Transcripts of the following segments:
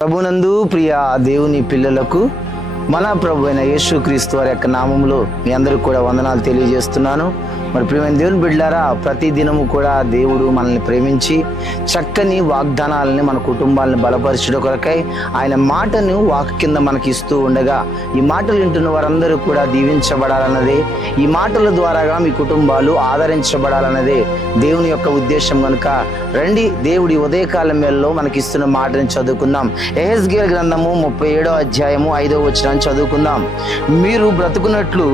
ప్రభునందు ప్రియ దేవుని పిల్లలకు మన ప్రభు అయిన యేసుక్రీస్తు వారి యొక్క నామములో మీ అందరికీ కూడా వందనాలు తెలియజేస్తున్నాను. మరి ప్రియమైన దేవుని బిడ్డలారా, ప్రతి దినము కూడా దేవుడు మనల్ని ప్రేమించి చక్కని వాగ్దానాలని మన కుటుంబాలను బలపరచడం కొరకై ఆయన మాటను వాక్ కింద మనకి ఇస్తూ ఉండగా, ఈ మాటలు వింటున్న వారందరూ కూడా దీవించబడాలన్నదే, ఈ మాటల ద్వారాగా మీ కుటుంబాలు ఆదరించబడాలన్నదే దేవుని యొక్క ఉద్దేశం. కనుక రండి, దేవుడి ఉదయకాలం వేళలో మనకి ఇస్తున్న మాటని చదువుకుందాం. యెహెజ్కేలు గ్రంథము 37వ అధ్యాయము 5వ వచనం చదువుకుందాం. మీరు బ్రతుకున్నట్లు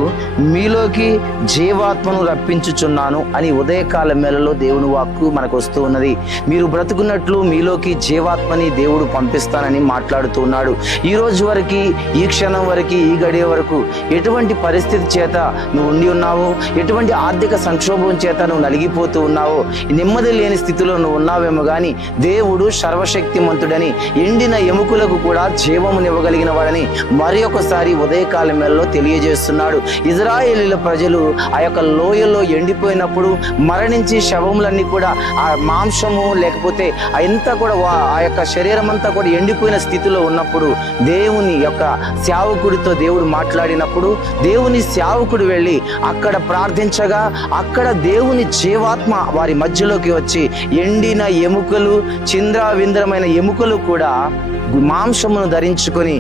మీలోకి జీవాత్మను రప్పించుచున్నాను అని ఉదయకాల మేళలో దేవుని వాక్కు మనకు వస్తూ ఉన్నది. మీరు బ్రతుకున్నట్లు మీలోకి జీవాత్మని దేవుడు పంపిస్తానని మాట్లాడుతూ ఉన్నాడు. ఈ రోజు వరకు, ఈ క్షణం వరకు, ఈ గడియ వరకు ఎటువంటి పరిస్థితి చేత నువ్వు ఉండి ఉన్నావో, ఎటువంటి ఆర్థిక సంక్షోభం చేత నువ్వు నలిగిపోతూ ఉన్నావో, నెమ్మది లేని స్థితిలో నువ్వు ఉన్నావేమో కానీ దేవుడు సర్వశక్తిమంతుడని, ఎండిన ఎముకలకు కూడా జీవమునివ్వగలిగిన వాడని మరి ఒకసారి ఉదయకాలం మేళలో తెలియజేస్తున్నాడు. ఇజ్రాయేలీల ప్రజలు ఆ యొక్క లోయలో ఎండిపోయినప్పుడు మరణించి శవములన్నీ కూడా ఆ మాంసము లేకపోతే అంతా కూడా ఆ యొక్క శరీరం అంతా కూడా ఎండిపోయిన స్థితిలో ఉన్నప్పుడు దేవుని యొక్క సేవకుడితో దేవుడు మాట్లాడినప్పుడు దేవుని సేవకుడు వెళ్ళి అక్కడ ప్రార్థించగా అక్కడ దేవుని జీవాత్మ వారి మధ్యలోకి వచ్చి ఎండిన ఎముకలు, చింద్రవింద్రమైన ఎముకలు కూడా మాంసమును ధరించుకొని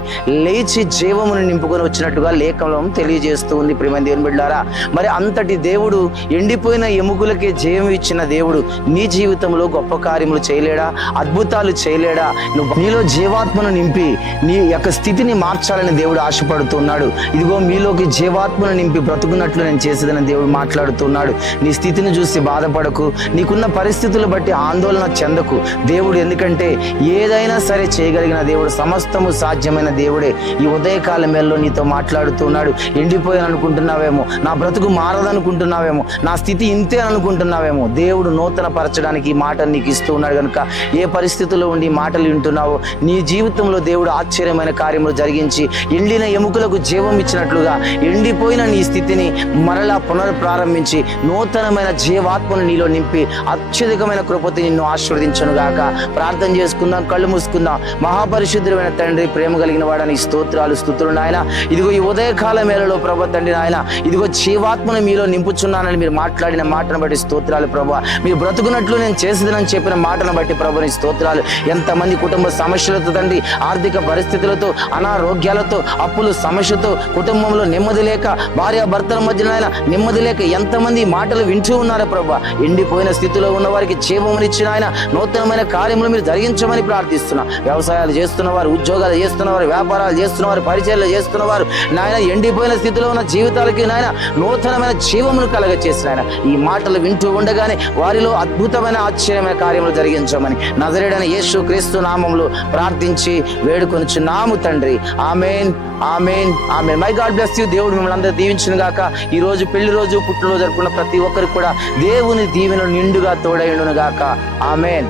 లేచి జీవమును నింపుకొని వచ్చినట్టుగా లేఖనం తెలియజేస్తూ ఉంది. ప్రియమైన దేవుని బిడ్డలారా, మరి అంతటి దేవుడు, ఎండిపోయిన ఎముకలకే జీవం ఇచ్చిన దేవుడు నీ జీవితంలో గొప్ప కార్యములు చేయలేడా? అద్భుతాలు చేయలేడా? నువ్వు నీలో జీవాత్మను నింపి నీ యొక్క స్థితిని మార్చాలని దేవుడు ఆశపడుతున్నాడు. ఇదిగో మీలోకి జీవాత్మను నింపి బ్రతుకున్నట్లు నేను చేసేదని దేవుడు మాట్లాడుతున్నాడు. నీ స్థితిని చూసి బాధపడకు, నీకున్న పరిస్థితులు బట్టి ఆందోళన చెందకు. దేవుడు ఎందుకంటే ఏదైనా సరే చేయగలిగిన దేవుడు, సమస్తము సాధ్యమైన దేవుడే. ఈ ఉదయకాల మేళలో నీతో మాట్లాడుతున్నాడు. ఎండిపోయాను అనుకుంటున్నావేమో, నా బ్రతుకు మారదనుకుంటున్నావేమో, నా స్థితి ఇంతే అనుకుంటున్నావేమో, దేవుడు నూతన పరచడానికి ఈ మాట నీకు ఇస్తూ ఉన్నాడు. కనుక ఏ పరిస్థితుల్లో ఉండి మాటలు వింటున్నావో, నీ జీవితంలో దేవుడు ఆశ్చర్యమైన కార్యములు జరిగించి ఎండిన ఎముకలకు జీవం ఇచ్చినట్లుగా ఎండిపోయిన నీ స్థితిని మరలా పునఃప్రారంభించి నూతనమైన జీవాత్మను నీలో నింపి అత్యధికమైన కృపతో నిన్ను ఆశీర్వదించను గాక. ప్రార్థన చేసుకుందాం, కళ్ళు మూసుకుందాం. మహాపరిశుద్ధుడైన తండ్రి, ప్రేమ కలిగిన వాడని స్తోత్రాలు, స్తుతులు నాయన. ఇదిగో ఈ ఉదయకాల మేళలో ప్రభు తండ్రి నాయన, ఇదిగో జీవాత్మను మీలో నింపుచున్నానని మీరు మాట్లాడిన మాటను బట్టి స్తోత్రాలు ప్రభు. మీరు బ్రతుకున్నట్లు నేను చేసేదని చెప్పిన మాటను బట్టి ప్రభుని స్తోత్రాలు. ఎంతమంది కుటుంబ సమస్యలతో తండ్రి, ఆర్థిక పరిస్థితులతో, అనారోగ్యాలతో, అప్పులు సమస్యతో, కుటుంబంలో నెమ్మది లేక, భార్య భర్తల మధ్య నాయన నెమ్మది లేక ఎంతమంది మాటలు వింటూ ఉన్నారో ప్రభు. ఎండిపోయిన స్థితిలో ఉన్న వారికి జీవమునిచ్చిన ఆయన నూతనమైన కార్యములు మీరు జరిగించమని ప్రార్థిస్తున్నా. వ్యవసాయాలు చేస్తున్నవారు, ఉద్యోగాలు చేస్తున్నవారు, వ్యాపారాలు చేస్తున్నవారు, పరిచయాలు చేస్తున్నవారు నాయన, ఎండిపోయిన స్థితిలో ఉన్న జీవితాలకి నాయన నూతనమైన జీవమును కలగచేసిన ఆయన ఈ మాటలు వింటూ ఉండగానే వారిలో అద్భుతమైన ఆశ్చర్యమైన కార్యములు జరిగించమని నజరేయుడైన యేసుక్రీస్తు నామములో ప్రార్థించి వేడుకొనుచున్నాము తండ్రి. ఆమేన్, ఆమేన్, ఆమేన్. My God bless you. దేవుడు మిమ్మల్ని అందరూ దీవించును గాక. ఈ రోజు పెళ్లి రోజు, పుట్టినరోజు జరుపుకున్న ప్రతి ఒక్కరికి కూడా దేవుని దీవెనలు నిండుగా తోడైండును గాక. ఆమేన్.